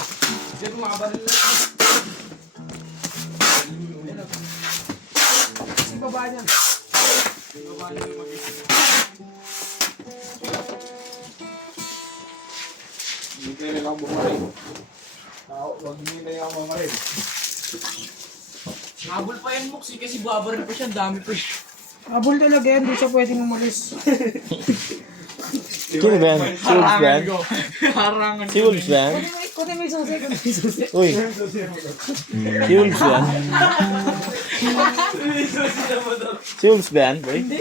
Hindi ko makabaril na. Kasi baba niyan. Baba niyan yung mag-isip. Hindi kayo rin ako bumaril. Huwag hindi na ako bumaril. Habol pa yan, Moxie, kasi buhabaril pa siya. Ang dami pa siya. Habol talaga yan, di siya pwedeng umalis. Sino ba yan? Si Wolves ba yan? Harangan Si Wolves ba yan? Kunin mo yung susi, kunin mo yung susi. Uy. Si Wolves ba yan? Si Wolves ba yan, boy? Hindi.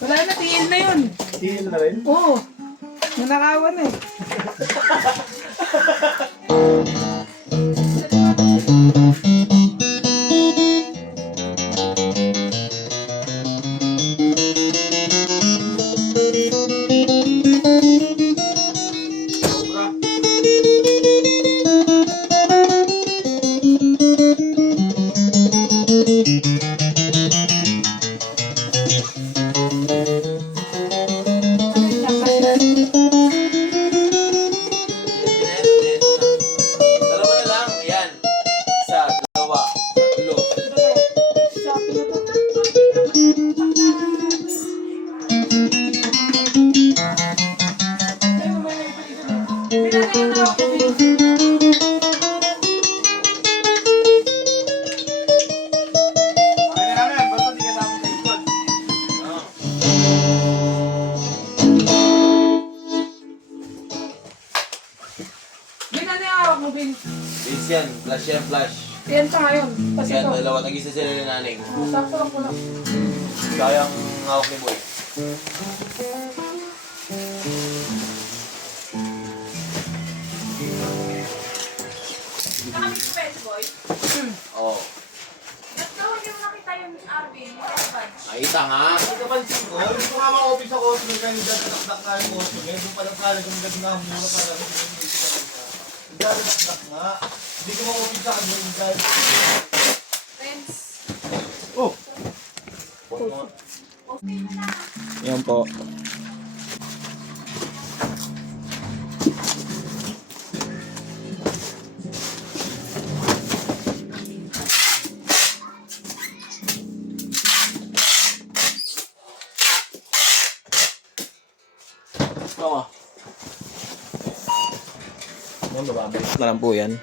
Wala na, tingin na yun. Tingin na rin? Oo. Nanakawan na eh. Dalawa na lang. Yan. Isa, dalawa, tatlo. Kaya namin, basta di kasama sa ikot. Binan niya hawak mo, Bin. Bis yan. Flash yan, flash. Yan pa ngayon. Kasi Yan, ito. dalawa. Tag-isa sila ni Naning. Sakto lang po lang. Sayang hawak ni Boy. Nakamit ko pwede, boy. Oo. Ba't daw hindi mo nakita yung Miss Arvin? Yung badge. Nakita nga. Pagkapansin ko, gusto nga ma-office ako sa may kanina dakdak nga yung oso. Ngayon doon palang kala kung ganda nga muna para sa mga dakdak nga. Hindi ko ma-office sa kanya yung dahil. Friends. Oh! Yan po. Oo. Na lang po yan.